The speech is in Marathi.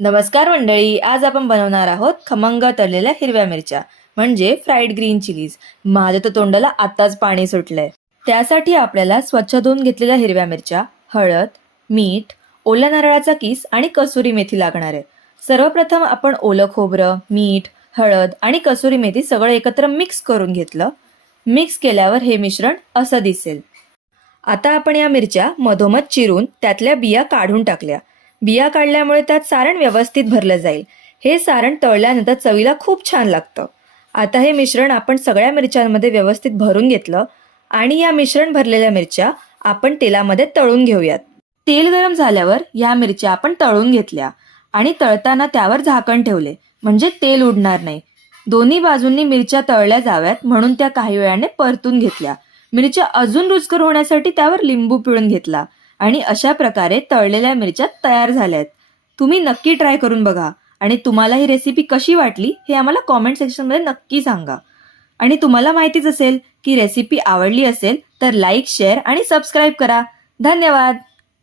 नमस्कार मंडळी, आज आपण बनवणार आहोत खमंग तळलेल्या हिरव्या मिरच्या म्हणजे फ्राईड ग्रीन चिलीज. माझ्या तर तोंडाला आताच पाणी सुटलंय. त्यासाठी आपल्याला स्वच्छ धुवून घेतलेल्या हिरव्या मिरच्या, हळद, मीठ, ओल्या नारळाचा किस आणि कसुरी मेथी लागणार आहे. सर्वप्रथम आपण ओलं खोबरं, मीठ, हळद आणि कसुरी मेथी सगळं एकत्र मिक्स करून घेतलं. मिक्स केल्यावर हे मिश्रण असं दिसेल. आता आपण या मिरच्या मधोमध चिरून त्यातल्या बिया काढून टाकल्या. बिया काढल्यामुळे त्यात सारण व्यवस्थित भरलं जाईल. हे सारण तळल्यानंतर चवीला खूप छान लागतं. आता हे मिश्रण आपण सगळ्या मिरच्यांमध्ये व्यवस्थित भरून घेतलं आणि या मिश्रण भरलेल्या मिरच्या आपण तेलामध्ये तळून घेऊयात. तेल गरम झाल्यावर या मिरच्या आपण तळून घेतल्या आणि तळताना त्यावर झाकण ठेवले म्हणजे तेल उडणार नाही. दोन्ही बाजूंनी मिरच्या तळल्या जाव्यात म्हणून त्या काही वेळाने परतून घेतल्या. मिरच्या अजून रुचकर होण्यासाठी त्यावर लिंबू पिळून घेतला आणि अशा प्रकारे तळलेल्या मिरच्या तयार झाल्यात. तुम्ही नक्की ट्राय करून बघा आणि तुम्हाला ही रेसिपी कशी वाटली हे आम्हाला कॉमेंट सेक्शनमध्ये नक्की सांगा. आणि तुम्हाला माहितीच असेल की रेसिपी आवडली असेल तर लाईक, शेअर आणि सबस्क्राईब करा. धन्यवाद.